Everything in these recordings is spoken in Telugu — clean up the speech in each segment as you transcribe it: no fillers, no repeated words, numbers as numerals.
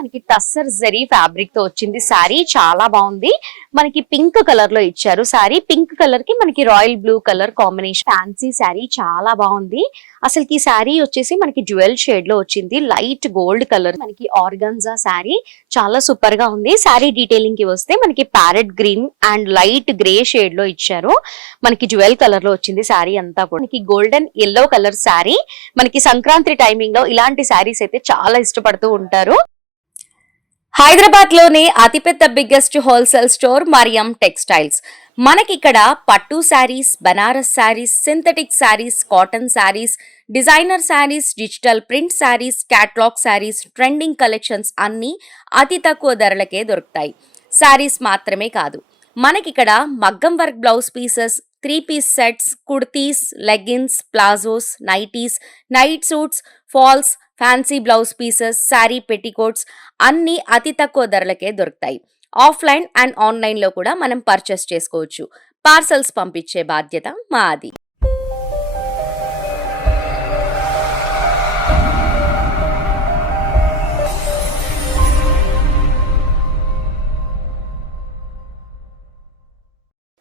మనకి టస్సర్ జరీ ఫ్యాబ్రిక్ తో వచ్చింది శారీ. చాలా బాగుంది. మనకి పింక్ కలర్ లో ఇచ్చారు శారీ. పింక్ కలర్ కి మనకి royal blue colour combination fancy sari. చాలా బాగుంది. అసలు ఈ శారీ వచ్చేసి మనకి డ్యూయల్ షేడ్ లో వచ్చింది. లైట్ గోల్డ్ కలర్ మనకి ఆర్గన్జా శారీ. చాలా సూపర్ గా ఉంది. శారీ డీటెయిలింగ్ కి వస్తే మనకి parrot green and light grey shade లో ఇచ్చారు. మనకి డ్యూయల్ కలర్ లో వచ్చింది శారీ అంతా కూడా. మనకి గోల్డెన్ ఎల్లో కలర్ శారీ. మనకి సంక్రాంతి టైమింగ్ లో ఇలాంటి శారీస్ అయితే చాలా ఇష్టపడుతూ ఉంటారు. హైదరాబాద్ లోని అతిపెద్ద biggest wholesale store Mariyam textiles. మనకి ఇక్కడ పట్టు saris, Banaras saris, synthetic saris, cotton saris, designer saris, digital print saris, catalogue saris, trending collections అన్నీ అతి తక్కువ ధరలకే దొరుకుతాయి. శారీస్ మాత్రమే కాదు, మనకిక్కడ మగ్గం work blouse pieces, 3-piece sets, kurtis, leggings, palazzos, nighties, night suits, falls, fancy blouse pieces, sari petticoats అన్నీ అతి తక్కువ ధరలకే దొరుకుతాయి. ఆఫ్లైన్ అండ్ ఆన్లైన్లో కూడా మనం పర్చేస్ చేసుకోవచ్చు. పార్సల్స్ పంపించే బాధ్యత మాది.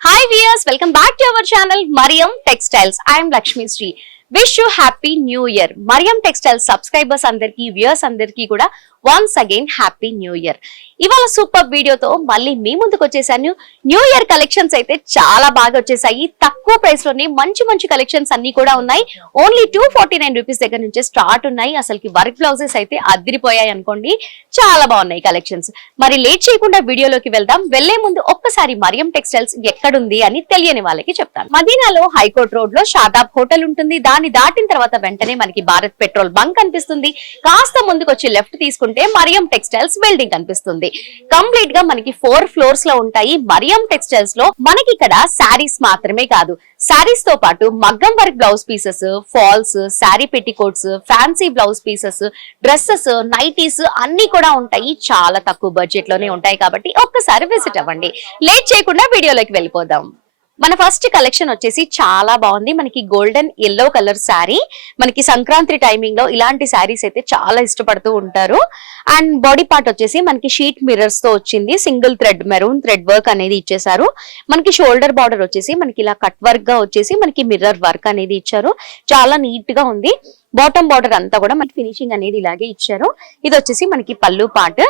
Hi viewers, welcome back to our channel Mariyam textiles. I'm Lakshmi Sri. Wish you happy new year. Mariyam textiles subscribers అందరికి, వ్యూయర్స్ అందరికి కూడా once again happy new year. ఇవాళ సూపర్ వీడియోతో మళ్ళీ మీ ముందుకు వచ్చేసాను. న్యూ ఇయర్ కలెక్షన్స్ అయితే చాలా బాగా వచ్చేసాయి. తక్కువ ప్రైస్ లోనే మంచి మంచి కలెక్షన్స్ అన్ని కూడా ఉన్నాయి. ఓన్లీ 249 రూపీస్ దగ్గర నుంచి స్టార్ట్ ఉన్నాయి. అసలుకి వర్క్ బ్లౌజెస్ అయితే అదిరిపోయాయి అనుకోండి. చాలా బాగున్నాయి కలెక్షన్స్. మరి లేట్ చేయకుండా వీడియోలోకి వెళ్దాం. వెళ్లే ముందు ఒక్కసారి మరియం టెక్స్టైల్స్ ఎక్కడుంది అని తెలియని వాళ్ళకి చెప్తాను. మదీనాలో హైకోర్ట్ రోడ్ లో షాదాబ్ హోటల్ ఉంటుంది. దాన్ని దాటిన తర్వాత వెంటనే మనకి భారత్ పెట్రోల్ బంక్ కనిపిస్తుంది. కాస్త ముందుకు వచ్చి లెఫ్ట్ తీసుకుంటే మరియం టెక్స్టైల్స్ బిల్డింగ్ కనిపిస్తుంది. కంప్లీట్ గా మనకి 4 ఫ్లోర్స్ లో ఉంటాయి. మరియం టెక్స్టైల్స్ లో మనకి ఇక్కడ శారీస్ మాత్రమే కాదు, శారీస్ తో పాటు మగ్గం work blouse pieces, falls, sari petticoats, fancy blouse pieces, dresses, nighties అన్ని కూడా ఉంటాయి. చాలా తక్కువ బడ్జెట్ లోనే ఉంటాయి కాబట్టి ఒక్కసారి విజిట్ అవ్వండి. లేట్ చేయకుండా వీడియోలోకి వెళ్ళిపోదాం. మన ఫస్ట్ కలెక్షన్ వచ్చేసి చాలా బాగుంది. మనకి గోల్డెన్ ఎల్లో కలర్ శారీ. మనకి సంక్రాంతి టైమింగ్ లో ఇలాంటి శారీస్ అయితే చాలా ఇష్టపడుతూ ఉంటారు. అండ్ బాడీ పార్ట్ వచ్చేసి మనకి షీట్ మిర్రర్స్ తో వచ్చింది. Single thread maroon thread work అనేది ఇచ్చేసారు. మనకి షోల్డర్ బార్డర్ వచ్చేసి మనకి ఇలా కట్ వర్క్ గా వచ్చేసి మనకి మిర్రర్ వర్క్ అనేది ఇచ్చారు. చాలా నీట్ గా ఉంది. బాటమ్ బార్డర్ అంతా కూడా మనకి ఫినిషింగ్ అనేది ఇలాగే ఇచ్చారు. ఇది వచ్చేసి మనకి పళ్ళు పార్ట్.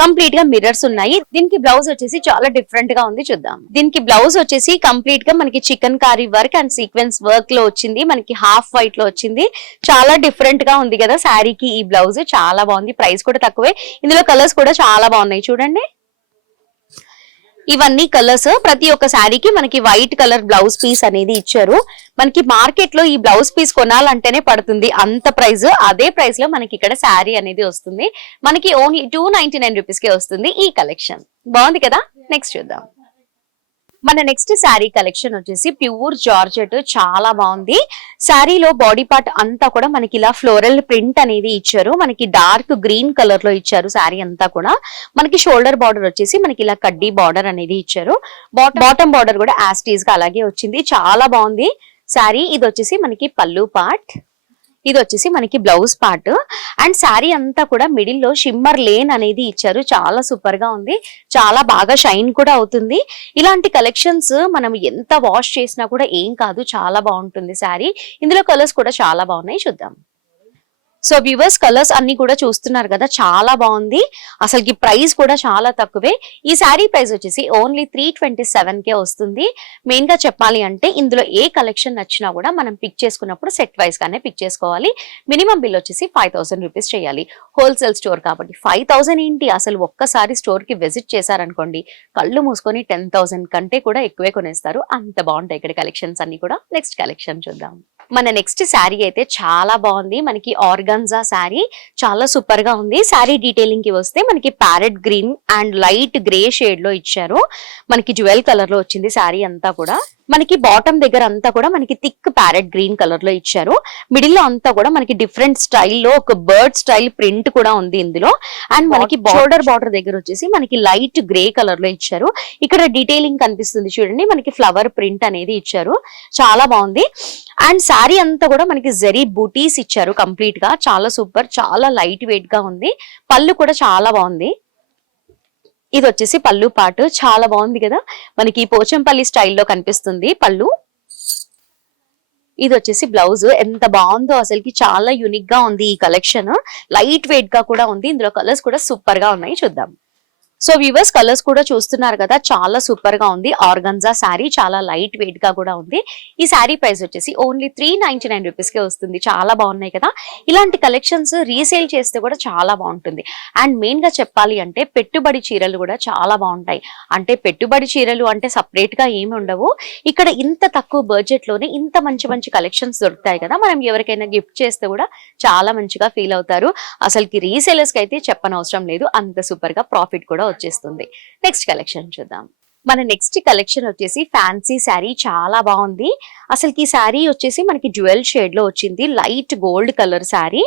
కంప్లీట్ గా మిర్రర్స్ ఉన్నాయి. దీనికి బ్లౌజ్ వచ్చేసి చాలా డిఫరెంట్ గా ఉంది, చూద్దాం. దీనికి బ్లౌజ్ వచ్చేసి కంప్లీట్ గా మనకి chikankari work and sequence work లో వచ్చింది. మనకి హాఫ్ వైట్ లో వచ్చింది. చాలా డిఫరెంట్ గా ఉంది కదా శారీకి ఈ బ్లౌజ్. చాలా బాగుంది. ప్రైస్ కూడా తక్కువే. ఇందులో కలర్స్ కూడా చాలా బాగున్నాయి, చూడండి. ఇవన్నీ కలర్స్. ప్రతి ఒక్క శారీకి మనకి వైట్ కలర్ బ్లౌజ్ పీస్ అనేది ఇచ్చారు. మనకి మార్కెట్ లో ఈ బ్లౌజ్ పీస్ కొనాలంటేనే పడుతుంది అంత ప్రైస్. అదే ప్రైస్ లో మనకి ఇక్కడ శారీ అనేది వస్తుంది. మనకి ఓన్లీ 299 రూపీస్ కే వస్తుంది ఈ కలెక్షన్. బాగుంది కదా. నెక్స్ట్ చూద్దాం. మన నెక్స్ట్ శారీ కలెక్షన్ వచ్చేసి ప్యూర్ జార్జెట్. చాలా బాగుంది. శారీలో బాడీ పార్ట్ అంతా కూడా మనకి ఇలా ఫ్లోరల్ ప్రింట్ అనేది ఇచ్చారు. మనకి డార్క్ గ్రీన్ కలర్ లో ఇచ్చారు శారీ అంతా కూడా. మనకి షోల్డర్ బార్డర్ వచ్చేసి మనకి ఇలా కడ్డీ బార్డర్ అనేది ఇచ్చారు. బాటమ్ బార్డర్ కూడా యాస్టీజ్ గా అలాగే వచ్చింది. చాలా బాగుంది శారీ. ఇది వచ్చేసి మనకి పళ్ళు పార్ట్. ఇది వచ్చేసి మనకి బ్లౌజ్ పార్ట్. అండ్ శారీ అంతా కూడా మిడిల్ లో షిమ్మర్ లేన్ అనేది ఇచ్చారు. చాలా సూపర్ గా ఉంది. చాలా బాగా షైన్ కూడా అవుతుంది. ఇలాంటి కలెక్షన్స్ మనం ఎంత వాష్ చేసినా కూడా ఏం కాదు, చాలా బాగుంటుంది శారీ. ఇందులో కలర్స్ కూడా చాలా బాగున్నాయి, చూద్దాం. సో వ్యూవర్స్, కలర్స్ అన్ని కూడా చూస్తున్నారు కదా, చాలా బాగుంది. అసలుకి ప్రైస్ కూడా చాలా తక్కువే. ఈ శారీ ప్రైస్ వచ్చేసి ఓన్లీ 327 కే వస్తుంది. మెయిన్ గా చెప్పాలి అంటే ఇందులో ఏ కలెక్షన్ నచ్చినా కూడా మనం పిక్ చేసుకున్నప్పుడు సెట్ వైస్ గానే పిక్ చేసుకోవాలి. మినిమం బిల్ వచ్చేసి 5000 రూపీస్ చేయాలి. హోల్సేల్ స్టోర్ కాబట్టి 5000 ఏంటి, అసలు ఒక్కసారి స్టోర్ కి విజిట్ చేశారనుకోండి కళ్ళు మూసుకొని 10,000 కంటే కూడా ఎక్కువే కొనేస్తారు. అంత బాగుంటాయి ఇక్కడ కలెక్షన్స్ అన్ని కూడా. నెక్స్ట్ కలెక్షన్ చూద్దాం. మన నెక్స్ట్ శారీ అయితే చాలా బాగుంది. మనకి ఆర్గాన్జా శారీ. చాలా సూపర్ గా ఉంది. శారీ డీటెయిలింగ్ కి వస్తే మనకి parrot green and light grey shade లో ఇచ్చారు. మనకి జ్యువెల్ కలర్ లో వచ్చింది శారీ అంతా కూడా. మనకి బాటమ్ దగ్గర అంతా కూడా మనకి థిక్ ప్యారెట్ గ్రీన్ కలర్ లో ఇచ్చారు. మిడిల్ లో అంతా కూడా మనకి డిఫరెంట్ స్టైల్లో ఒక బర్డ్ స్టైల్ ప్రింట్ కూడా ఉంది ఇందులో. అండ్ మనకి షోల్డర్ బార్డర్ దగ్గర వచ్చేసి మనకి లైట్ గ్రే కలర్ లో ఇచ్చారు. ఇక్కడ డీటెయిలింగ్ కనిపిస్తుంది చూడండి, మనకి ఫ్లవర్ ప్రింట్ అనేది ఇచ్చారు, చాలా బాగుంది. అండ్ శారీ అంతా కూడా మనకి జరీ బూటీస్ ఇచ్చారు కంప్లీట్ గా, చాలా సూపర్, చాలా లైట్ వెయిట్ గా ఉంది. పళ్ళు కూడా చాలా బాగుంది. ఇది వచ్చేసి పళ్ళు పాటు, చాలా బాగుంది కదా, మనకి పోచంపల్లి స్టైల్లో కనిపిస్తుంది పళ్ళు. ఇది వచ్చేసి బ్లౌజ్, ఎంత బాగుందో అసలుకి, చాలా యూనిక్ గా ఉంది ఈ కలెక్షన్, లైట్ వెయిట్ గా కూడా ఉంది. ఇందులో కలర్స్ కూడా సూపర్ గా ఉన్నాయి, చూద్దాం. సో వ్యూవర్స్ కలర్స్ కూడా చూస్తున్నారు కదా, చాలా సూపర్ గా ఉంది. ఆర్గన్జా శారీ, చాలా లైట్ వెయిట్ గా కూడా ఉంది. ఈ శారీ ప్రైస్ వచ్చేసి ఓన్లీ 399 రూపీస్ కే వస్తుంది. చాలా బాగున్నాయి కదా, ఇలాంటి కలెక్షన్స్ రీసేల్ చేస్తే కూడా చాలా బాగుంటుంది. అండ్ మెయిన్ గా చెప్పాలి అంటే పెట్టుబడి చీరలు కూడా చాలా బాగుంటాయి. అంటే పెట్టుబడి చీరలు అంటే సపరేట్ గా ఏమి ఉండవు, ఇక్కడ ఇంత తక్కువ బడ్జెట్ లోనే ఇంత మంచి మంచి కలెక్షన్స్ దొరుకుతాయి కదా, మనం ఎవరికైనా గిఫ్ట్ చేస్తే కూడా చాలా మంచిగా ఫీల్ అవుతారు. అసలుకి రీసేలర్స్ కి అయితే చెప్పనవసరం లేదు, అంత సూపర్ గా ప్రాఫిట్ కూడా వచ్చేస్తుంది. నెక్స్ట్ కలెక్షన్ చూద్దాం. మన నెక్స్ట్ కలెక్షన్ వచ్చేసి ఫ్యాన్సీ శారీ, చాలా బాగుంది. అసలుకి ఈ శారీ వచ్చేసి మనకి డ్యూయల్ షేడ్ లో వచ్చింది, light gold colour sari.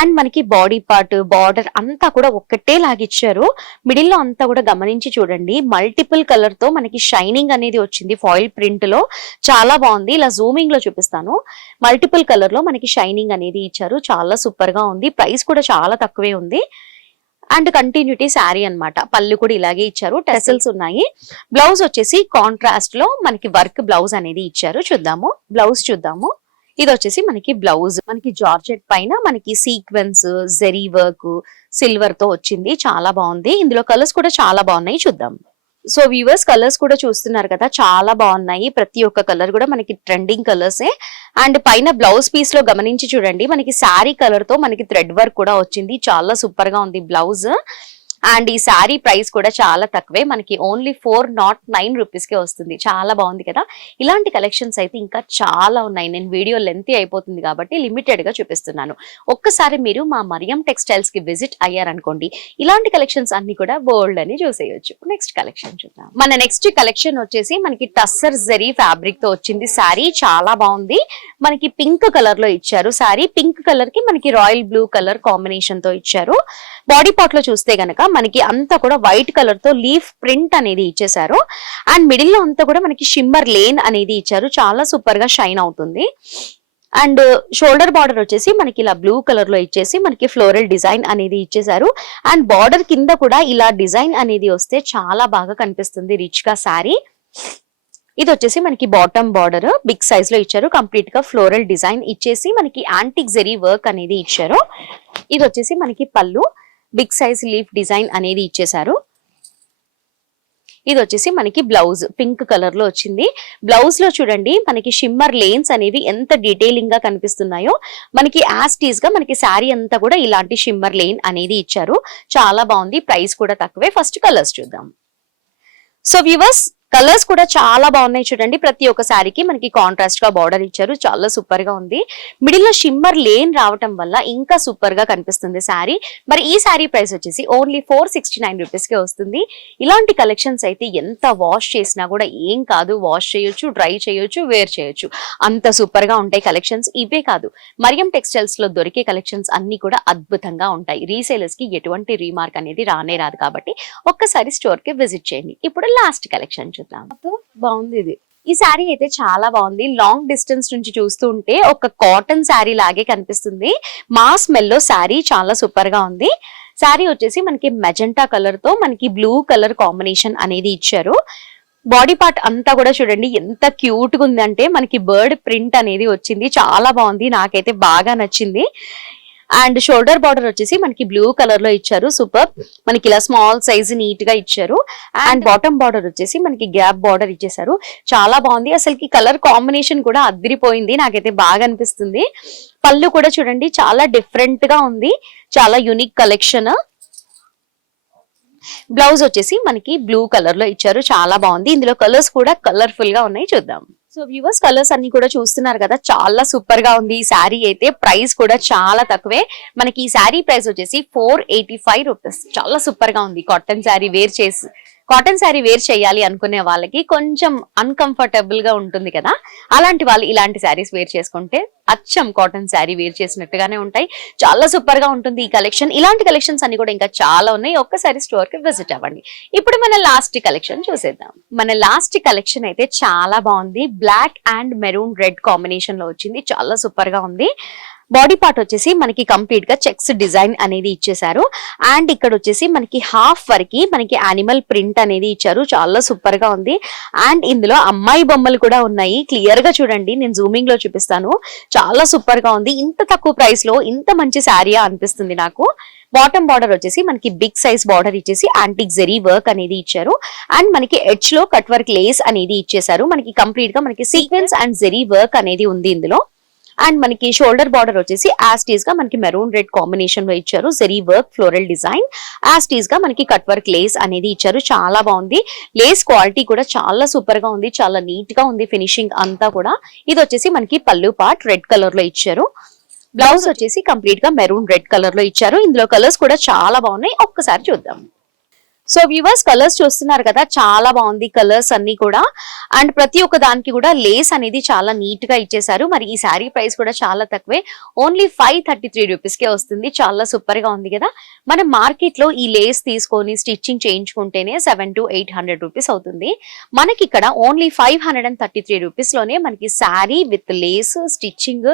And మనకి బాడీ పార్ట్ బార్డర్ అంతా కూడా ఒక్కటే లాగిచ్చారు. మిడిల్ లో అంతా కూడా గమనించి చూడండి, మల్టిపుల్ కలర్ తో మనకి షైనింగ్ అనేది వచ్చింది ఫాయిల్ ప్రింట్ లో, చాలా బాగుంది. ఇలా జూమింగ్ లో చూపిస్తాను, మల్టిపుల్ కలర్ లో మనకి షైనింగ్ అనేది ఇచ్చారు, చాలా సూపర్ గా ఉంది. ప్రైస్ కూడా చాలా తక్కువే ఉంది. అండ్ కంటిన్యూటీ శారీ అన్నమాట, పళ్ళు కూడా ఇలాగే ఇచ్చారు, టెసల్స్ ఉన్నాయి. బ్లౌజ్ వచ్చేసి కాంట్రాస్ట్ లో మనకి వర్క్ బ్లౌజ్ అనేది ఇచ్చారు, చూద్దాము బ్లౌజ్ చూద్దాము. ఇది వచ్చేసి మనకి బ్లౌజ్, మనకి జార్జెట్ పైన మనకి సీక్వెన్స్ జెరీ వర్క్ సిల్వర్ తో వచ్చింది, చాలా బాగుంది. ఇందులో కలర్స్ కూడా చాలా బాగున్నాయి, చూద్దాం. సో వ్యూవర్స్ కలర్స్ కూడా చూస్తున్నారు కదా, చాలా బాగున్నాయి. ప్రతి ఒక్క కలర్ కూడా మనకి ట్రెండింగ్ కలర్సే. అండ్ పైన బ్లౌజ్ పీస్ లో గమనించి చూడండి, మనకి శారీ కలర్ తో మనకి థ్రెడ్ వర్క్ కూడా వచ్చింది, చాలా సూపర్ గా ఉంది బ్లౌజ్. అండ్ ఈ శారీ ప్రైస్ కూడా చాలా తక్కువే, మనకి ఓన్లీ 409 రూపీస్ కే వస్తుంది. చాలా బాగుంది కదా, ఇలాంటి కలెక్షన్స్ అయితే ఇంకా చాలా ఉన్నాయి. నేను వీడియో లెంతీ అయిపోతుంది కాబట్టి లిమిటెడ్ గా చూపిస్తున్నాను. ఒక్కసారి మీరు మా మరియం టెక్స్టైల్స్ కి విజిట్ అయ్యారనుకోండి, ఇలాంటి కలెక్షన్స్ అన్ని కూడా బోల్డ్ అని చూసేయొచ్చు. నెక్స్ట్ కలెక్షన్ చూద్దాం. మన నెక్స్ట్ కలెక్షన్ వచ్చేసి మనకి టస్సర్ జరీ ఫ్యాబ్రిక్ తో వచ్చింది శారీ, చాలా బాగుంది. మనకి పింక్ కలర్ లో ఇచ్చారు శారీ, పింక్ కలర్ కి మనకి రాయల్ బ్లూ కలర్ కాంబినేషన్ తో ఇచ్చారు. బాడీ పార్ట్ లో చూస్తే గనక మనకి అంతా కూడా వైట్ కలర్ తో లీఫ్ ప్రింట్ అనేది ఇచ్చేసారు. అండ్ మిడిల్ లో అంతా కూడా మనకి షిమ్మర్ లేన్ అనేది ఇచ్చారు, చాలా సూపర్ గా షైన్ అవుతుంది. అండ్ షోల్డర్ బార్డర్ వచ్చేసి మనకి ఇలా బ్లూ కలర్ లో ఇచ్చేసి మనకి ఫ్లోరల్ డిజైన్ అనేది ఇచ్చేసారు. అండ్ బార్డర్ కింద కూడా ఇలా డిజైన్ అనేది వస్తే చాలా బాగా కనిపిస్తుంది రిచ్ గా శారీ. ఇది వచ్చేసి మనకి బాటమ్ బార్డర్ బిగ్ సైజ్ లో ఇచ్చారు, కంప్లీట్ గా ఫ్లోరల్ డిజైన్ ఇచ్చేసి మనకి యాంటిక్ జెరీ వర్క్ అనేది ఇచ్చారు. ఇది వచ్చేసి మనకి పళ్ళు, బిగ్ సైజ్ లీఫ్ డిజైన్ అనేది ఇచ్చేసారు. ఇది వచ్చేసి మనకి బ్లౌజ్ పింక్ కలర్ లో వచ్చింది. బ్లౌజ్ లో చూడండి మనకి షిమ్మర్ లేన్స్ అనేవి ఎంత డీటెయిలింగ్ గా కనిపిస్తున్నాయో, మనకి యాస్టీస్ గా మనకి శారీ అంతా కూడా ఇలాంటి షిమ్మర్ లేన్ అనేది ఇచ్చారు, చాలా బాగుంది. ప్రైస్ కూడా తక్కువే. ఫస్ట్ కలర్స్ చూద్దాం. సో వ్యూవర్స్ కలర్స్ కూడా చాలా బాగున్నాయి చూడండి, ప్రతి ఒక్క శారీకి మనకి కాంట్రాస్ట్ గా బార్డర్ ఇచ్చారు, చాలా సూపర్ గా ఉంది. మిడిల్ లో షిమ్మర్ లేన్ రావటం వల్ల ఇంకా సూపర్ గా కనిపిస్తుంది శారీ. మరి ఈ శారీ ప్రైస్ వచ్చేసి ఓన్లీ 469 రూపీస్ కే వస్తుంది. ఇలాంటి కలెక్షన్స్ అయితే ఎంత వాష్ చేసినా కూడా ఏం కాదు, వాష్ చేయొచ్చు, డ్రై చేయొచ్చు, వేర్ చేయొచ్చు, అంత సూపర్ గా ఉంటాయి కలెక్షన్స్. ఇవే కాదు, మరియం టెక్స్టైల్స్ లో దొరికే కలెక్షన్స్ అన్ని కూడా అద్భుతంగా ఉంటాయి. రీసేలర్స్ కి ఎటువంటి రీమార్క్ అనేది రానే రాదు కాబట్టి ఒక్కసారి స్టోర్ కి విజిట్ చేయండి. ఇప్పుడు లాస్ట్ కలెక్షన్ చూద్దాం. బాగుంది ఇది, ఈ శారీ అయితే చాలా బాగుంది. లాంగ్ డిస్టెన్స్ నుంచి చూస్తూ ఉంటే ఒక కాటన్ శారీ లాగే కనిపిస్తుంది. మా స్మెల్ లో శారీ చాలా సూపర్ గా ఉంది. శారీ వచ్చేసి మనకి మెజెంటా కలర్ తో మనకి బ్లూ కలర్ కాంబినేషన్ అనేది ఇచ్చారు. బాడీ పార్ట్ అంతా కూడా చూడండి ఎంత క్యూట్ గా ఉందంటే మనకి బర్డ్ ప్రింట్ అనేది వచ్చింది, చాలా బాగుంది, నాకైతే బాగా నచ్చింది. అండ్ షోల్డర్ బార్డర్ వచ్చేసి మనకి బ్లూ కలర్ లో ఇచ్చారు, సూపర్. మనకి ఇలా స్మాల్ సైజ్ నీట్ గా ఇచ్చారు. అండ్ బాటమ్ బార్డర్ వచ్చేసి మనకి గ్యాప్ బార్డర్ ఇచ్చేసారు, చాలా బాగుంది. అసలుకి కలర్ కాంబినేషన్ కూడా అదిరిపోయింది, నాకైతే బాగా అనిపిస్తుంది. పళ్ళు కూడా చూడండి చాలా డిఫరెంట్ గా ఉంది, చాలా యూనిక్ కలెక్షన్. బ్లౌజ్ వచ్చేసి మనకి బ్లూ కలర్ లో ఇచ్చారు, చాలా బాగుంది. ఇందులో కలర్స్ కూడా కలర్ఫుల్ గా ఉన్నాయి, చూద్దాం. సో వ్యూవర్స్ కలర్స్ అన్ని కూడా చూస్తున్నారు కదా, చాలా సూపర్ గా ఉంది ఈ శారీ అయితే. ప్రైస్ కూడా చాలా తక్కువే, మనకి ఈ శారీ ప్రైస్ వచ్చేసి 485 రూపీస్. చాలా సూపర్ గా ఉంది, కాటన్ శారీ వేర్ చేసి కాటన్ శారీ వేర్ చేయాలి అనుకునే వాళ్ళకి కొంచెం అన్కంఫర్టబుల్ గా ఉంటుంది కదా, అలాంటి వాళ్ళు ఇలాంటి శారీస్ వేర్ చేసుకుంటే అచ్చం కాటన్ శారీ వేర్ చేసినట్టుగానే ఉంటాయి. చాలా సూపర్ గా ఉంటుంది ఈ కలెక్షన్. ఇలాంటి కలెక్షన్స్ అన్ని కూడా ఇంకా చాలా ఉన్నాయి. ఒక్కసారి స్టోర్ కి విజిట్ అవ్వండి. ఇప్పుడు మన లాస్ట్ కలెక్షన్ చూసేద్దాం. మన లాస్ట్ కలెక్షన్ అయితే చాలా బాగుంది. Black and maroon red combination లో వచ్చింది. చాలా సూపర్ గా ఉంది. బాడీ పార్ట్ వచ్చేసి మనకి కంప్లీట్ గా చెక్స్ డిజైన్ అనేది ఇచ్చేసారు. అండ్ ఇక్కడ వచ్చేసి మనకి హాఫ్ వరకు మనకి యానిమల్ ప్రింట్ అనేది ఇచ్చారు. చాలా సూపర్ గా ఉంది. అండ్ ఇందులో అమ్మాయి బొమ్మలు కూడా ఉన్నాయి. క్లియర్ గా చూడండి, నేను జూమింగ్ లో చూపిస్తాను. చాలా సూపర్ గా ఉంది. ఇంత తక్కువ ప్రైస్ లో ఇంత మంచి శారీయా అనిపిస్తుంది నాకు. బాటమ్ బార్డర్ వచ్చేసి మనకి బిగ్ సైజ్ బార్డర్ ఇచ్చేసి యాంటిక్ జెరీ వర్క్ అనేది ఇచ్చారు. అండ్ మనకి ఎడ్జ్ లో కట్ వర్క్ లేస్ అనేది ఇచ్చేసారు. మనకి కంప్లీట్ గా మనకి సీక్వెన్స్ అండ్ జెరీ వర్క్ అనేది ఉంది ఇందులో. అండ్ మనకి షోల్డర్ బార్డర్ వచ్చేసి యాస్టీస్ గా మనకి మెరూన్ రెడ్ కాంబినేషన్ లో ఇచ్చారు. జెరీ వర్క్ ఫ్లోరల్ డిజైన్, యాస్టీస్ గా మనకి కట్ వర్క్ లేస్ అనేది ఇచ్చారు. చాలా బాగుంది. లేస్ క్వాలిటీ కూడా చాలా సూపర్ గా ఉంది. చాలా నీట్ గా ఉంది ఫినిషింగ్ అంతా కూడా. ఇది వచ్చేసి మనకి పళ్ళు పార్ట్ రెడ్ కలర్ లో ఇచ్చారు. బ్లౌజ్ వచ్చేసి కంప్లీట్ గా మెరూన్ రెడ్ కలర్ లో ఇచ్చారు. ఇందులో కలర్స్ కూడా చాలా బాగున్నాయి. ఒక్కసారి చూద్దాం. సో వ్యూవర్స్, కలర్స్ చూస్తున్నారు కదా, చాలా బాగుంది కలర్స్ అన్ని కూడా. అండ్ ప్రతి ఒక్క దానికి కూడా లేస్ అనేది చాలా నీట్ గా ఇచ్చేసారు. మరి ఈ శారీ ప్రైస్ కూడా చాలా తక్కువే, ఓన్లీ 533 రూపీస్ కే వస్తుంది. చాలా సూపర్ గా ఉంది కదా. మనం మార్కెట్ లో ఈ లేస్ తీసుకొని స్టిచ్చింగ్ చేయించుకుంటేనే 700 to 800 రూపీస్ అవుతుంది. మనకి ఇక్కడ ఓన్లీ 533 రూపీస్ లోనే మనకి శారీ విత్ లేస్ స్టిచ్చింగ్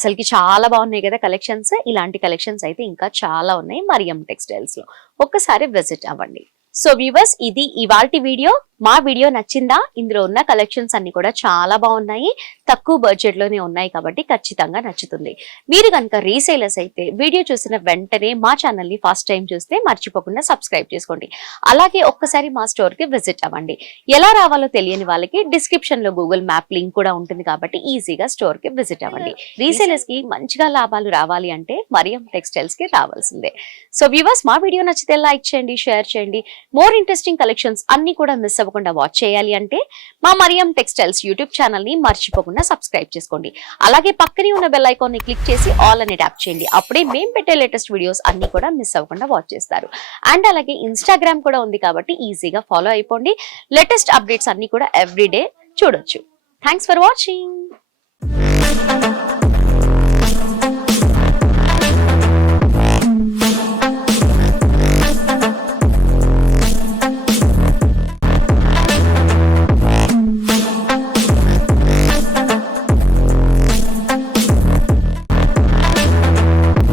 అసలుకి చాలా బాగున్నాయి కదా కలెక్షన్స్. ఇలాంటి కలెక్షన్స్ అయితే ఇంకా చాలా ఉన్నాయి మరియం టెక్స్టైల్స్ లో. ఒక్కసారి విజిట్ అవ్వండి. సో వ్యూవర్స్, ఇది ఇవాల్టి వీడియో. మా వీడియో నచ్చిందా? ఇందులో ఉన్న కలెక్షన్స్ అన్ని కూడా చాలా బాగున్నాయి. తక్కువ బడ్జెట్ లోనే ఉన్నాయి కాబట్టి ఖచ్చితంగా నచ్చుతుంది. మీరు కనుక రీసేలర్స్ అయితే వీడియో చూసిన వెంటనే మా ఛానల్ ని ఫస్ట్ టైం చూస్తే మర్చిపోకుండా సబ్స్క్రైబ్ చేసుకోండి. అలాగే ఒక్కసారి మా స్టోర్ కి విజిట్ అవ్వండి. ఎలా రావాలో తెలియని వాళ్ళకి డిస్క్రిప్షన్ లో గూగుల్ మ్యాప్ లింక్ కూడా ఉంటుంది కాబట్టి ఈజీగా స్టోర్ కి విజిట్ అవ్వండి. రీసేలర్స్ కి మంచిగా లాభాలు రావాలి అంటే మరియం టెక్స్టైల్స్ కి రావాల్సిందే. సో వ్యూవర్స్, మా వీడియో నచ్చితే లైక్ చేయండి, షేర్ చేయండి. మోర్ ఇంట్రెస్టింగ్ కలెక్షన్స్ అన్ని కూడా మిస్ అవ్వకుండా వాచ్ చేయాలి అంటే మా మరియం టెక్స్టైల్స్ యూట్యూబ్ ఛానల్ ని మర్చిపోకుండా సబ్స్క్రైబ్ చేసుకోండి. అలాగే పక్కనే ఉన్న బెల్ ఐకాన్ ని క్లిక్ చేసి ఆల్ అని ట్యాప్ చేయండి. అప్పుడే మేము పెట్టే లేటెస్ట్ వీడియోస్ అన్ని కూడా మిస్ అవ్వకుండా వాచ్ చేస్తారు. అండ్ అలాగే ఇన్స్టాగ్రామ్ కూడా ఉంది కాబట్టి ఈజీగా ఫాలో అయిపోండి. లేటెస్ట్ అప్డేట్స్ అన్ని కూడా ఎవ్రీడే చూడొచ్చు. Thanks for watching.